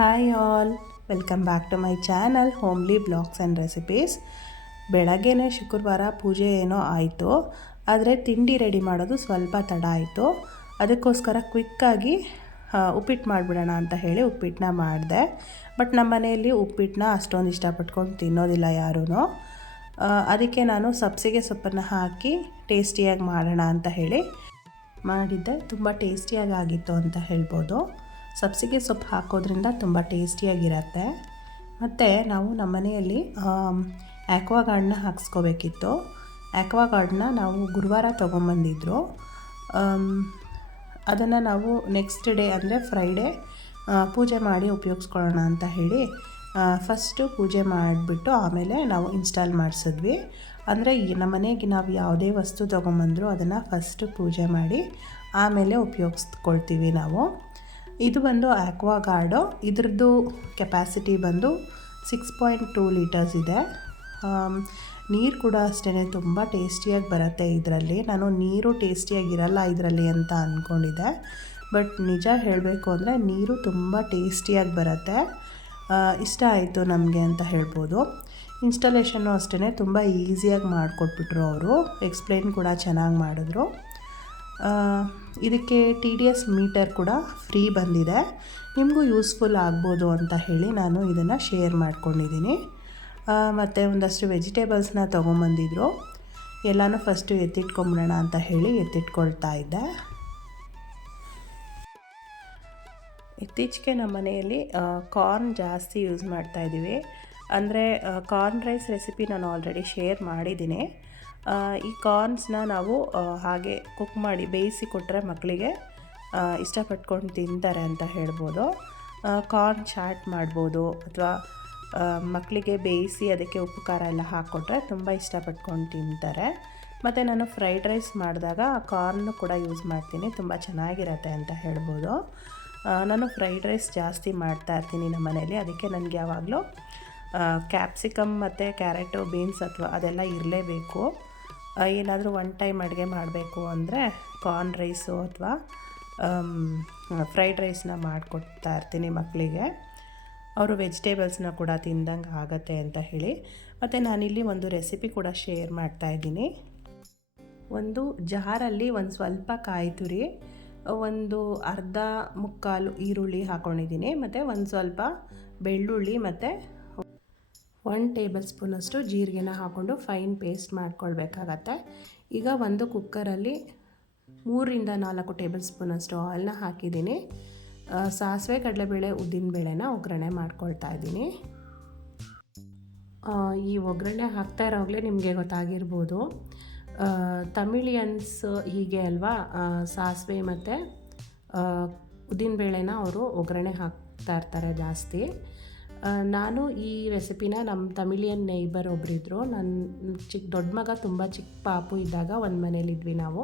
Hi all, welcome back to my channel homely blogs and recipes. ಬೆಳಗ್ಗೆನೇ ಶುಕ್ರವಾರ ಪೂಜೆ ಏನೋ ಆಯಿತು, ಆದರೆ ತಿಂಡಿ ರೆಡಿ ಮಾಡೋದು ಸ್ವಲ್ಪ ತಡ ಆಯಿತು. ಅದಕ್ಕೋಸ್ಕರ ಕ್ವಿಕ್ಕಾಗಿ ಉಪ್ಪಿಟ್ಟು ಮಾಡಿಬಿಡೋಣ ಅಂತ ಹೇಳಿ ಉಪ್ಪಿಟ್ಟನ್ನ ಮಾಡಿದೆ. ಬಟ್ ನಮ್ಮ ಮನೆಯಲ್ಲಿ ಉಪ್ಪಿಟ್ಟನ್ನ ಅಷ್ಟೊಂದು ಇಷ್ಟಪಟ್ಕೊಂಡು ತಿನ್ನೋದಿಲ್ಲ ಯಾರೂ. ಅದಕ್ಕೆ ನಾನು ಸಬ್ಸಿಗೆ ಸೊಪ್ಪನ್ನು ಹಾಕಿ ಟೇಸ್ಟಿಯಾಗಿ ಮಾಡೋಣ ಅಂತ ಹೇಳಿ ಮಾಡಿದ್ದೆ. ತುಂಬ ಟೇಸ್ಟಿಯಾಗಿ ಆಗಿತ್ತು ಅಂತ ಹೇಳ್ಬೋದು. ಸಬ್ಸಿಗೆ ಸೊಪ್ಪು ಹಾಕೋದ್ರಿಂದ ತುಂಬ ಟೇಸ್ಟಿಯಾಗಿರುತ್ತೆ. ಮತ್ತು ನಾವು ನಮ್ಮ ಮನೆಯಲ್ಲಿ ಆ್ಯಕ್ವಾಗಾರ್ಡ್ನ ಹಾಕ್ಸ್ಕೋಬೇಕಿತ್ತು. ಆ್ಯಕ್ವಾಗಾರ್ಡ್ನ ನಾವು ಗುರುವಾರ ತೊಗೊಂಬಂದಿದ್ರು. ಅದನ್ನು ನಾವು ನೆಕ್ಸ್ಟ್ ಡೇ ಅಂದರೆ ಫ್ರೈಡೇ ಪೂಜೆ ಮಾಡಿ ಉಪಯೋಗಿಸ್ಕೊಳ್ಳೋಣ ಅಂತ ಹೇಳಿ ಫಸ್ಟು ಪೂಜೆ ಮಾಡಿಬಿಟ್ಟು ಆಮೇಲೆ ನಾವು ಇನ್ಸ್ಟಾಲ್ ಮಾಡಿಸಿದ್ವಿ. ಅಂದರೆ ನಮ್ಮ ಮನೆಗೆ ನಾವು ಯಾವುದೇ ವಸ್ತು ತೊಗೊಂಬಂದರೂ ಅದನ್ನು ಫಸ್ಟು ಪೂಜೆ ಮಾಡಿ ಆಮೇಲೆ ಉಪಯೋಗಿಸ್ಕೊಳ್ತೀವಿ ನಾವು. ಇದು ಬಂದು ಆ್ಯಕ್ವಾಗಾರ್ಡು. ಇದ್ರದ್ದು ಕೆಪಾಸಿಟಿ ಬಂದು 6.2 ಲೀಟರ್ಸ್ ಇದೆ. ನೀರು ಕೂಡ ಅಷ್ಟೇ ತುಂಬ ಟೇಸ್ಟಿಯಾಗಿ ಬರುತ್ತೆ ಇದರಲ್ಲಿ. ನಾನು ನೀರು ಟೇಸ್ಟಿಯಾಗಿರಲ್ಲ ಇದರಲ್ಲಿ ಅಂತ ಅಂದ್ಕೊಂಡಿದ್ದೆ, ಬಟ್ ನಿಜ ಹೇಳಬೇಕು ಅಂದರೆ ನೀರು ತುಂಬ ಟೇಸ್ಟಿಯಾಗಿ ಬರುತ್ತೆ. ಇಷ್ಟ ಆಯಿತು ನಮಗೆ ಅಂತ ಹೇಳ್ಬೋದು. ಇನ್ಸ್ಟಾಲೇಷನ್ನು ಅಷ್ಟೇ ತುಂಬ ಈಸಿಯಾಗಿ ಮಾಡಿಕೊಟ್ಬಿಟ್ರು ಅವರು. ಎಕ್ಸ್ಪ್ಲೈನ್ ಕೂಡ ಚೆನ್ನಾಗಿ ಮಾಡಿದ್ರು. ಇದಕ್ಕೆ TDS ಮೀಟರ್ ಕೂಡ ಫ್ರೀ ಬಂದಿದೆ. ನಿಮಗೂ ಯೂಸ್ಫುಲ್ ಆಗ್ಬೋದು ಅಂತ ಹೇಳಿ ನಾನು ಇದನ್ನು ಶೇರ್ ಮಾಡ್ಕೊಂಡಿದ್ದೀನಿ. ಮತ್ತು ಒಂದಷ್ಟು ವೆಜಿಟೇಬಲ್ಸ್ನ ತೊಗೊಂಬಂದಿದ್ರು. ಎಲ್ಲನೂ ಫಸ್ಟು ಎತ್ತಿಟ್ಕೊಂಬಿಡೋಣ ಅಂತ ಹೇಳಿ ಎತ್ತಿಟ್ಕೊಳ್ತಾ ಇದ್ದೆ. ಇತ್ತೀಚೆಗೆ ನಮ್ಮ ಮನೆಯಲ್ಲಿ ಕಾರ್ನ್ ಜಾಸ್ತಿ ಯೂಸ್ ಮಾಡ್ತಾಯಿದ್ದೀವಿ. ಅಂದರೆ ಕಾರ್ನ್ ರೈಸ್ ರೆಸಿಪಿ ನಾನು ಆಲ್ರೆಡಿ ಶೇರ್ ಮಾಡಿದ್ದೀನಿ. ಈ ಕಾರ್ನ್ಸ್ನ ನಾವು ಹಾಗೆ ಕುಕ್ ಮಾಡಿ ಬೇಯಿಸಿ ಕೊಟ್ಟರೆ ಮಕ್ಕಳಿಗೆ ಇಷ್ಟಪಟ್ಕೊಂಡು ತಿಂತಾರೆ ಅಂತ ಹೇಳ್ಬೋದು. ಕಾರ್ನ್ ಚಾಟ್ ಮಾಡ್ಬೋದು, ಅಥವಾ ಮಕ್ಕಳಿಗೆ ಬೇಯಿಸಿ ಅದಕ್ಕೆ ಉಪ್ಪು ಖಾರ ಎಲ್ಲ ಹಾಕ್ಕೊಟ್ರೆ ತುಂಬ ಇಷ್ಟಪಟ್ಕೊಂಡು ತಿಂತಾರೆ. ಮತ್ತು ನಾನು ಫ್ರೈಡ್ ರೈಸ್ ಮಾಡಿದಾಗ ಕಾರ್ನು ಕೂಡ ಯೂಸ್ ಮಾಡ್ತೀನಿ, ತುಂಬ ಚೆನ್ನಾಗಿರುತ್ತೆ ಅಂತ ಹೇಳ್ಬೋದು. ನಾನು ಫ್ರೈಡ್ ರೈಸ್ ಜಾಸ್ತಿ ಮಾಡ್ತಾಯಿರ್ತೀನಿ ನಮ್ಮ ಮನೇಲಿ. ಅದಕ್ಕೆ ನನಗೆ ಯಾವಾಗಲೂ ಕ್ಯಾಪ್ಸಿಕಮ್ ಮತ್ತು ಕ್ಯಾರೆಟು, ಬೀನ್ಸ್ ಅಥವಾ ಅದೆಲ್ಲ ಇರಲೇಬೇಕು. ಏನಾದರೂ ಒನ್ ಟೈಮ್ ಅಡುಗೆ ಮಾಡಬೇಕು ಅಂದರೆ ಕಾರ್ನ್ ರೈಸು ಅಥವಾ ಫ್ರೈಡ್ ರೈಸ್ನ ಮಾಡಿಕೊಡ್ತಾ ಇರ್ತೀನಿ ಮಕ್ಕಳಿಗೆ. ಅವರು ವೆಜಿಟೇಬಲ್ಸ್ನ ಕೂಡ ತಿಂದಂಗೆ ಆಗುತ್ತೆ ಅಂತ ಹೇಳಿ. ಮತ್ತು ನಾನಿಲ್ಲಿ ಒಂದು ರೆಸಿಪಿ ಕೂಡ ಶೇರ್ ಮಾಡ್ತಾಯಿದ್ದೀನಿ. ಒಂದು ಜಾರಲ್ಲಿ ಒಂದು ಸ್ವಲ್ಪ ಕಾಯಿ ತುರಿ, ಒಂದು ಅರ್ಧ ಮುಕ್ಕಾಲು ಈರುಳ್ಳಿ ಹಾಕ್ಕೊಂಡಿದ್ದೀನಿ, ಮತ್ತು ಒಂದು ಸ್ವಲ್ಪ ಬೆಳ್ಳುಳ್ಳಿ ಮತ್ತು 1 ಟೇಬಲ್ ಸ್ಪೂನಷ್ಟು ಜೀರಿಗೆನ ಹಾಕ್ಕೊಂಡು ಫೈನ್ ಪೇಸ್ಟ್ ಮಾಡ್ಕೊಳ್ಬೇಕಾಗತ್ತೆ. ಈಗ ಒಂದು ಕುಕ್ಕರಲ್ಲಿ 3ರಿಂದ 4 ಟೇಬಲ್ ಸ್ಪೂನಷ್ಟು ಆಯಿಲ್ನ ಹಾಕಿದ್ದೀನಿ. ಸಾಸಿವೆ, ಕಡಲೆಬೇಳೆ, ಉದ್ದಿನಬೇಳೆನ ಒಗ್ಗರಣೆ ಮಾಡ್ಕೊಳ್ತಾ ಇದ್ದೀನಿ. ಈ ಒಗ್ಗರಣೆ ಹಾಕ್ತಾ ಇರೋವಾಗಲೇ ನಿಮಗೆ ಗೊತ್ತಾಗಿರ್ಬೋದು, ತಮಿಳಿಯನ್ಸ್ ಹೀಗೆ ಅಲ್ವಾ, ಸಾಸಿವೆ ಮತ್ತು ಉದ್ದಿನಬೇಳೆನ ಅವರು ಒಗ್ಗರಣೆ ಹಾಕ್ತಾ ಇರ್ತಾರೆ ಜಾಸ್ತಿ. ನಾನು ಈ ರೆಸಿಪಿನ ನಮ್ಮ ತಮಿಳಿಯನ್ ನೇಬರ್ ಒಬ್ಬರಿದ್ದರು. ನನ್ನ ದೊಡ್ಡ ಮಗ ತುಂಬ ಚಿಕ್ಕ ಪಾಪು ಇದ್ದಾಗ ಒಂದು ಮನೇಲಿದ್ವಿ ನಾವು.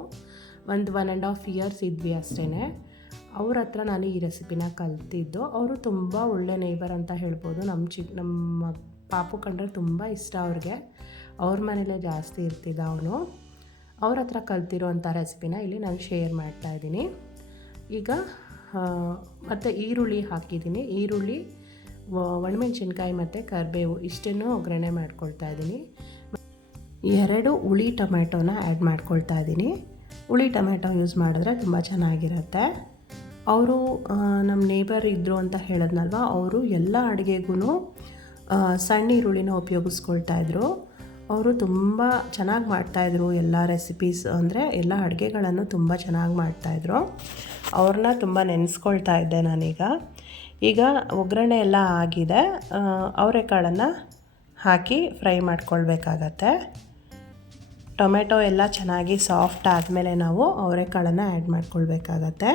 ಒಂದು 1.5 ಇಯರ್ಸ್ ಇದ್ವಿ ಅಷ್ಟೇ. ಅವ್ರ ಹತ್ರ ನಾನು ಈ ರೆಸಿಪಿನ ಕಲ್ತಿದ್ದು. ಅವರು ತುಂಬ ಒಳ್ಳೆ ನೇಬರ್ ಅಂತ ಹೇಳ್ಬೋದು. ನಮ್ಮ ಪಾಪು ಕಂಡ್ರೆ ತುಂಬ ಇಷ್ಟ ಅವ್ರಿಗೆ. ಅವ್ರ ಮನೇಲೇ ಜಾಸ್ತಿ ಇರ್ತಿದ್ದ ಅವನು. ಅವ್ರ ಹತ್ರ ಕಲ್ತಿರೋಂಥ ರೆಸಿಪಿನ ಇಲ್ಲಿ ನಾನು ಶೇರ್ ಮಾಡ್ತಾಯಿದ್ದೀನಿ. ಈಗ ಮತ್ತು ಈರುಳ್ಳಿ ಹಾಕಿದ್ದೀನಿ. ಈರುಳ್ಳಿ, ಒಣಮೆಣ್ಸಿನ್ಕಾಯಿ ಮತ್ತು ಕರಿಬೇವು ಇಷ್ಟನ್ನು ಒಗ್ಗರಣೆ ಮಾಡ್ಕೊಳ್ತಾ ಇದ್ದೀನಿ. 2 ಹುಳಿ ಟೊಮೆಟೊನ ಆ್ಯಡ್ ಮಾಡ್ಕೊಳ್ತಾ ಇದ್ದೀನಿ. ಹುಳಿ ಟೊಮೆಟೊ ಯೂಸ್ ಮಾಡಿದ್ರೆ ತುಂಬ ಚೆನ್ನಾಗಿರುತ್ತೆ. ಅವರು ನಮ್ಮ ನೇಬರ್ ಇದ್ದರು ಅಂತ ಹೇಳಿದ್ನಲ್ವ, ಅವರು ಎಲ್ಲ ಅಡುಗೆಗೂ ಸಣ್ಣ ಈರುಳ್ಳಿನ ಉಪಯೋಗಿಸ್ಕೊಳ್ತಾಯಿದ್ರು. ಅವರು ತುಂಬ ಚೆನ್ನಾಗಿ ಮಾಡ್ತಾಯಿದ್ರು ಎಲ್ಲ ರೆಸಿಪೀಸ್, ಅಂದರೆ ಎಲ್ಲ ಅಡುಗೆಗಳನ್ನು ತುಂಬ ಚೆನ್ನಾಗಿ ಮಾಡ್ತಾಯಿದ್ರು. ಅವ್ರನ್ನ ತುಂಬ ನೆನೆಸ್ಕೊಳ್ತಾ ಇದ್ದೆ ನಾನೀಗ. ಈಗ ಒಗ್ಗರಣೆ ಎಲ್ಲ ಆಗಿದೆ. ಅವರೆಕಾಳನ್ನು ಹಾಕಿ ಫ್ರೈ ಮಾಡ್ಕೊಳ್ಬೇಕಾಗತ್ತೆ. ಟೊಮೆಟೊ ಎಲ್ಲ ಚೆನ್ನಾಗಿ ಸಾಫ್ಟ್ ಆದಮೇಲೆ ನಾವು ಅವರೆಕಾಳನ್ನು ಆ್ಯಡ್ ಮಾಡ್ಕೊಳ್ಬೇಕಾಗತ್ತೆ.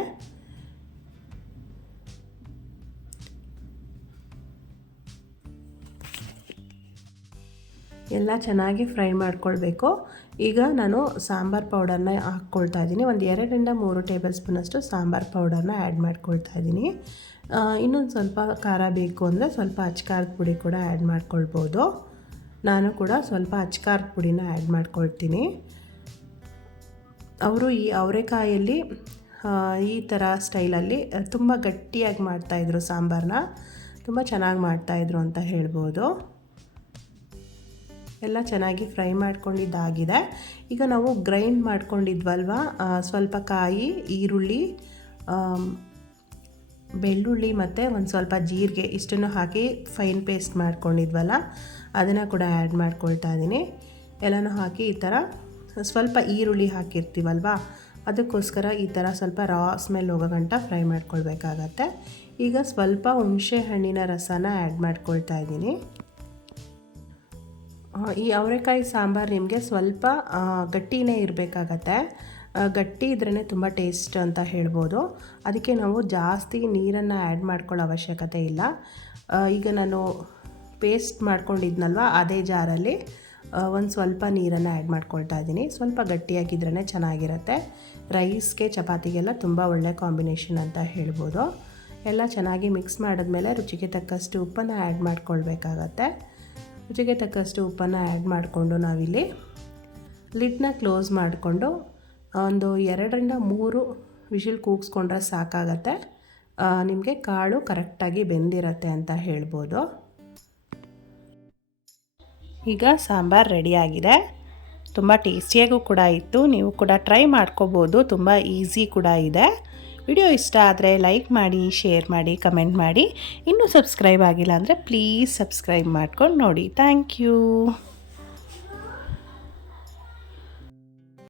ಎಲ್ಲ ಚೆನ್ನಾಗಿ ಫ್ರೈ ಮಾಡ್ಕೊಳ್ಬೇಕು. ಈಗ ನಾನು ಸಾಂಬಾರು ಪೌಡರ್ನ ಹಾಕ್ಕೊಳ್ತಾ ಇದ್ದೀನಿ. ಒಂದು 2ರಿಂದ 3 ಟೇಬಲ್ ಸ್ಪೂನಷ್ಟು ಸಾಂಬಾರು ಪೌಡರ್ನ ಆ್ಯಡ್ ಮಾಡ್ಕೊಳ್ತಾ ಇದ್ದೀನಿ. ಇನ್ನೊಂದು ಸ್ವಲ್ಪ ಖಾರ ಬೇಕು ಅಂದರೆ ಸ್ವಲ್ಪ ಅಚ್ಕಾರದ ಪುಡಿ ಕೂಡ ಆ್ಯಡ್ ಮಾಡ್ಕೊಳ್ಬೋದು. ನಾನು ಕೂಡ ಸ್ವಲ್ಪ ಅಚ್ಕಾರದ ಪುಡಿನ ಆ್ಯಡ್ ಮಾಡ್ಕೊಳ್ತೀನಿ. ಅವರು ಈ ಅವರೆಕಾಯಲ್ಲಿ ಈ ಥರ ಸ್ಟೈಲಲ್ಲಿ ತುಂಬ ಗಟ್ಟಿಯಾಗಿ ಮಾಡ್ತಾಯಿದ್ರು ಸಾಂಬಾರನ್ನ. ತುಂಬ ಚೆನ್ನಾಗಿ ಮಾಡ್ತಾಯಿದ್ರು ಅಂತ ಹೇಳ್ಬೋದು. ಎಲ್ಲ ಚೆನ್ನಾಗಿ ಫ್ರೈ ಮಾಡ್ಕೊಂಡಿದ್ದಾಗಿದೆ. ಈಗ ನಾವು ಗ್ರೈಂಡ್ ಮಾಡ್ಕೊಂಡಿದ್ವಲ್ವ, ಸ್ವಲ್ಪ ಕಾಯಿ, ಈರುಳ್ಳಿ, ಬೆಳ್ಳುಳ್ಳಿ ಮತ್ತು ಒಂದು ಸ್ವಲ್ಪ ಜೀರಿಗೆ ಇಷ್ಟನ್ನು ಹಾಕಿ ಫೈನ್ ಪೇಸ್ಟ್ ಮಾಡ್ಕೊಂಡಿದ್ವಲ್ಲ, ಅದನ್ನು ಕೂಡ ಆ್ಯಡ್ ಮಾಡ್ಕೊಳ್ತಾ ಇದ್ದೀನಿ. ಎಲ್ಲನೂ ಹಾಕಿ ಈ ಥರ ಸ್ವಲ್ಪ ಈರುಳ್ಳಿ ಹಾಕಿರ್ತೀವಲ್ವ, ಅದಕ್ಕೋಸ್ಕರ ಈ ಥರ ಸ್ವಲ್ಪ ರಾ ಸ್ಮೆಲ್ ಹೋಗೋ ಗಂಟ ಫ್ರೈ ಮಾಡ್ಕೊಳ್ಬೇಕಾಗತ್ತೆ. ಈಗ ಸ್ವಲ್ಪ ಹುಣಸೆ ಹಣ್ಣಿನ ರಸನ ಆ್ಯಡ್ ಮಾಡ್ಕೊಳ್ತಾ ಇದ್ದೀನಿ. ಈ ಅವರೆಕಾಯಿ ಸಾಂಬಾರು ನಿಮಗೆ ಸ್ವಲ್ಪ ಗಟ್ಟಿನೇ ಇರಬೇಕಾಗತ್ತೆ. ಗಟ್ಟಿ ಇದ್ರೇ ತುಂಬ ಟೇಸ್ಟ್ ಅಂತ ಹೇಳ್ಬೋದು. ಅದಕ್ಕೆ ನಾವು ಜಾಸ್ತಿ ನೀರನ್ನು ಆ್ಯಡ್ ಮಾಡ್ಕೊಳ್ಳೋ ಅವಶ್ಯಕತೆ ಇಲ್ಲ. ಈಗ ನಾನು ಪೇಸ್ಟ್ ಮಾಡ್ಕೊಂಡಿದ್ನಲ್ವ, ಅದೇ ಜಾರಲ್ಲಿ ಒಂದು ಸ್ವಲ್ಪ ನೀರನ್ನು ಆ್ಯಡ್ ಮಾಡ್ಕೊಳ್ತಾ ಇದ್ದೀನಿ. ಸ್ವಲ್ಪ ಗಟ್ಟಿಯಾಗಿದ್ರೇ ಚೆನ್ನಾಗಿರುತ್ತೆ. ರೈಸ್ಗೆ, ಚಪಾತಿಗೆಲ್ಲ ತುಂಬ ಒಳ್ಳೆ ಕಾಂಬಿನೇಷನ್ ಅಂತ ಹೇಳ್ಬೋದು. ಎಲ್ಲ ಚೆನ್ನಾಗಿ ಮಿಕ್ಸ್ ಮಾಡಿದ್ಮೇಲೆ ರುಚಿಗೆ ತಕ್ಕಷ್ಟು ಉಪ್ಪನ್ನು ಆ್ಯಡ್ ಮಾಡ್ಕೊಳ್ಬೇಕಾಗತ್ತೆ. ರುಚಿಗೆ ತಕ್ಕಷ್ಟು ಉಪ್ಪನ್ನು ಆ್ಯಡ್ ಮಾಡಿಕೊಂಡು ನಾವಿಲ್ಲಿ ಲಿಡ್ನ ಕ್ಲೋಸ್ ಮಾಡಿಕೊಂಡು ಒಂದು 2ರಿಂದ 3 ವಿಷಿಲ್ ಕೂಗಿಸ್ಕೊಂಡ್ರೆ ಸಾಕಾಗತ್ತೆ. ನಿಮಗೆ ಕಾಳು ಕರೆಕ್ಟಾಗಿ ಬೆಂದಿರತ್ತೆ ಅಂತ ಹೇಳ್ಬೋದು. ಈಗ ಸಾಂಬಾರು ರೆಡಿಯಾಗಿದೆ. ತುಂಬ ಟೇಸ್ಟಿಯಾಗೂ ಕೂಡ ಇತ್ತು. ನೀವು ಕೂಡ ಟ್ರೈ ಮಾಡ್ಕೋಬೋದು. ತುಂಬ ಈಸಿ ಕೂಡ ಇದೆ. ವಿಡಿಯೋ ಇಷ್ಟ ಆದರೆ ಲೈಕ್ ಮಾಡಿ, ಶೇರ್ ಮಾಡಿ, ಕಮೆಂಟ್ ಮಾಡಿ. ಇನ್ನೂ ಸಬ್ಸ್ಕ್ರೈಬ್ ಆಗಿಲ್ಲ ಅಂದರೆ ಪ್ಲೀಸ್ ಸಬ್ಸ್ಕ್ರೈಬ್ ಮಾಡ್ಕೊಂಡು ನೋಡಿ. Thank you.